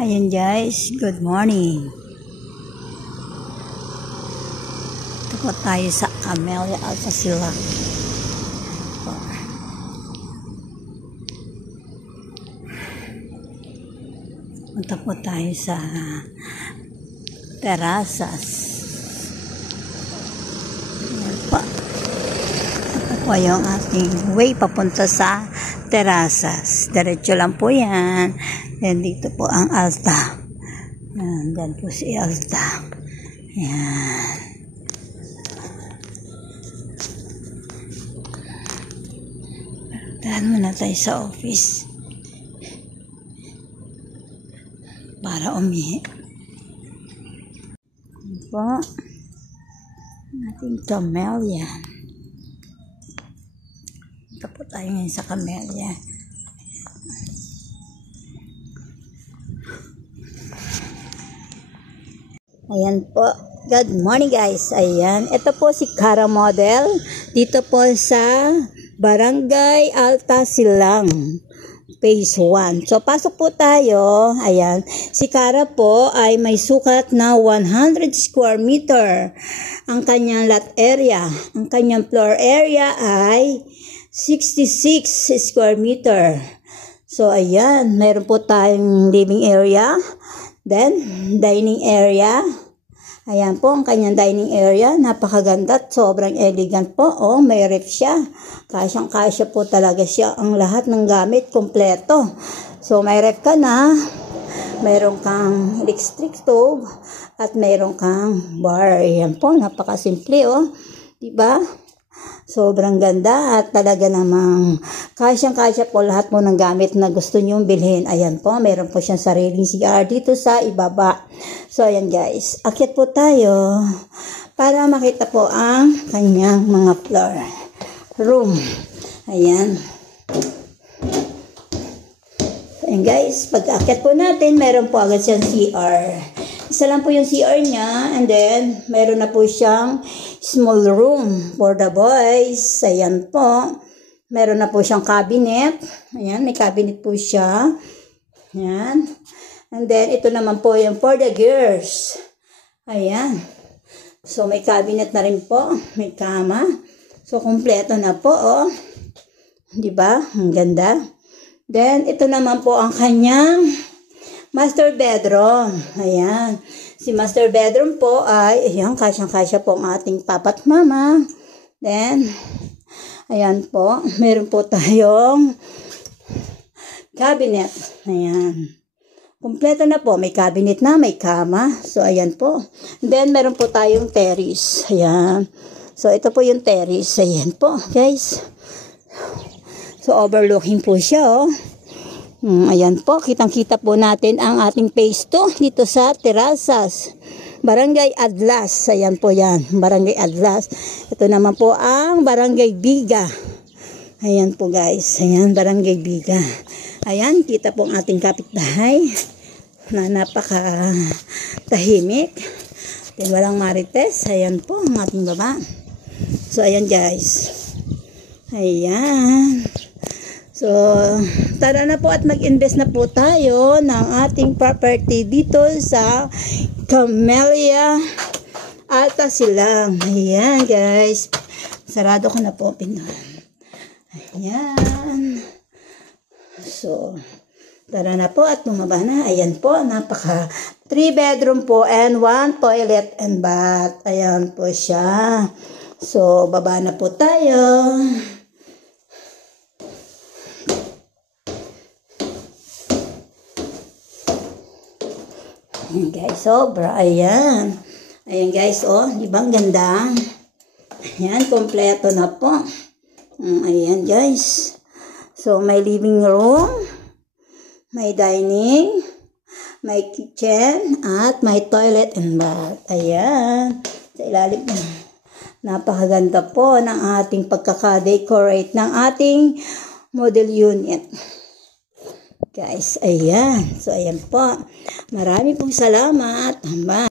Ayan guys, good morning. Ito po tayo sa Camellia Alta Silang. Punta po tayo sa terasas. Ayan po. Ito po yung ating way papunta sa terasas. Diretso lang po yan. Then dito po ang Alta. Yan, dyan po si Alta. Yan. Dahan muna tayo sa office. Para umihi. Yan po. Ating Camellia. Ito po tayo ngayon sa Camellia. Ayan po. Good morning guys. Ayan. Ito po si Cara Model. Dito po sa Barangay Alta Silang. Phase 1. So, pasok po tayo. Ayan. Si Cara po ay may sukat na 100 square meter. Ang kanyang lot area. Ang kanyang floor area ay 66 square meter. So, ayan. Meron po tayong living area. Then, dining area. Ayan po ang kanyang dining area. Napakaganda at sobrang elegant po. Oh, may ref siya. Kasyang-kasya po talaga siya. Ang lahat ng gamit, kompleto. So, may ref ka na. Mayroon kang electric stove. At mayroon kang bar. Ayan po, napakasimple oh. Diba? Sobrang ganda at talaga namang kasyang-kasya po lahat po ng gamit na gusto nyong bilhin. Ayan po, meron po siyang sariling CR dito sa ibaba. So, ayan guys, akyat po tayo para makita po ang kanyang mga floor. Room. Ayan. Ayan guys, pag akyat po natin, meron po agad siyang CR. Isa lang po yung CR niya, and then meron na po siyang small room for the boys. Ayan po. Meron na po siyang cabinet. Ayan, may cabinet po siya. Ayan. And then, ito naman po yung for the girls. Ayan. So, may cabinet na rin po. May kama. So, kompleto na po, oh. Diba? Ang ganda. Then, ito naman po ang kanyang master bedroom. Ayan. Si master bedroom po ay, ayan, kasyang-kasya po ang ating papa at mama. Then, ayan po. Meron po tayong cabinet. Ayan. Kompleto na po. May cabinet na, may kama. So, ayan po. Then, meron po tayong terrace. Ayan. So, ito po yung terrace. Ayan po, guys. So, overlooking po siya, oh. Ayan po, kitang-kita po natin ang ating phase 2 dito sa terasas. Barangay Adlas. Ayan po yan, Barangay Adlas. Ito naman po ang Barangay Biga. Ayan po guys, ayan, Barangay Biga. Ayan, kita po ang ating kapitbahay na napaka-tahimik. Then walang marites. Ayan po ang ating baba. So, ayan guys. Ayan. So, tara na po at mag-invest na po tayo ng ating property dito sa Camellia Alta Silang. Ayan, guys. Sarado ko na po. Ayan. So, tara na po at bumaba na. Ayan po, napaka 3 bedroom po and 1 toilet and bath. Ayan po siya. So, baba na po tayo. Ayan guys, sobra. Ayan. Ayan guys, oh. Di ba ang ganda? Ayan, kompleto na po. Ayan guys. So, may living room, may dining, may kitchen, at may toilet and bath. Ayan. Sa ilalim na. Napakaganda po ng ating pagkaka-decorate ng ating model unit. Guys, ayan. So, ayan po. Marami pong salamat. Bye.